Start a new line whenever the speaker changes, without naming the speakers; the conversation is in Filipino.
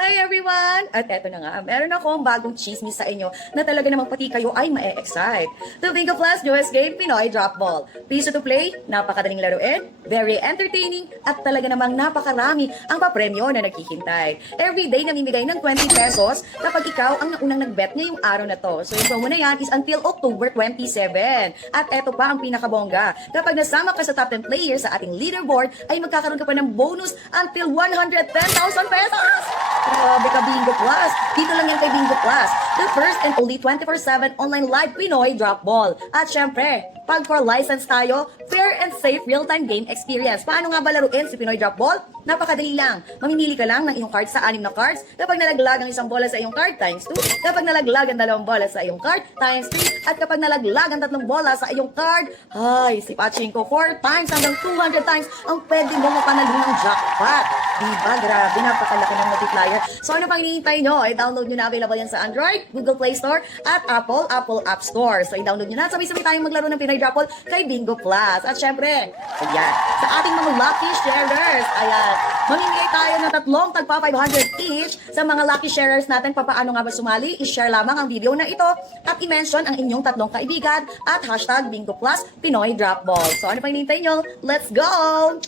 Hi everyone! At eto na nga, meron akong bagong chismis sa inyo na talaga namang pati kayo ay ma-excite. The Bingo Plus newest game, Pinoy Drop Ball. Please to play, napakadaling laruin, very entertaining, at talaga namang napakarami ang papremyo na naghihintay. Every day namimigay ng 20 pesos kapag ikaw ang naunang nag-bet ngayong araw na to. So yung promo na yan is until October 27. At eto pa ang pinakabongga. Kapag nasama ka sa top 10 players sa ating leaderboard, ay magkakaroon ka pa ng bonus until 110,000 pesos! Grabe ka, Bingo Plus! Dito lang yan kay Bingo Plus. The first and only 24-7 online live Pinoy drop ball. At syempre, pag for license tayo, fair and safe real-time game experience. Paano nga ba laruin si Pinoy drop ball? Napakadali lang. Mamimili ka lang ng iyong cards sa anim na cards. Kapag nalaglag ang isang bola sa iyong card, times 2. Kapag nalaglag ang dalawang bola sa iyong card, times 3. At kapag nalaglag ang tatlong bola sa iyong card, ay, si Pachinko 4 times hanggang 200 times ang pwede mo mapanalo ng jackpot. Diba? Grabe, napakalaki ng multiplier. So ano pang hinihintay nyo? I-download nyo na available yan sa Android, Google Play Store, at Apple, Apple App Store. So i-download nyo na. Sabay-sabay tayong maglaro ng Pinoy Drop Ball kay Bingo Plus. At syempre, ayan, sa ating mga lucky sharers, ayan, mamimigay tayo ng tatlong tagpa 500 each sa mga lucky sharers natin. Papaano nga ba sumali? I-share lamang ang video na ito at i-mention ang inyong tatlong kaibigan at hashtag Bingo Plus Pinoy Drop Ball. So ano pang hinihintay nyo? Let's go!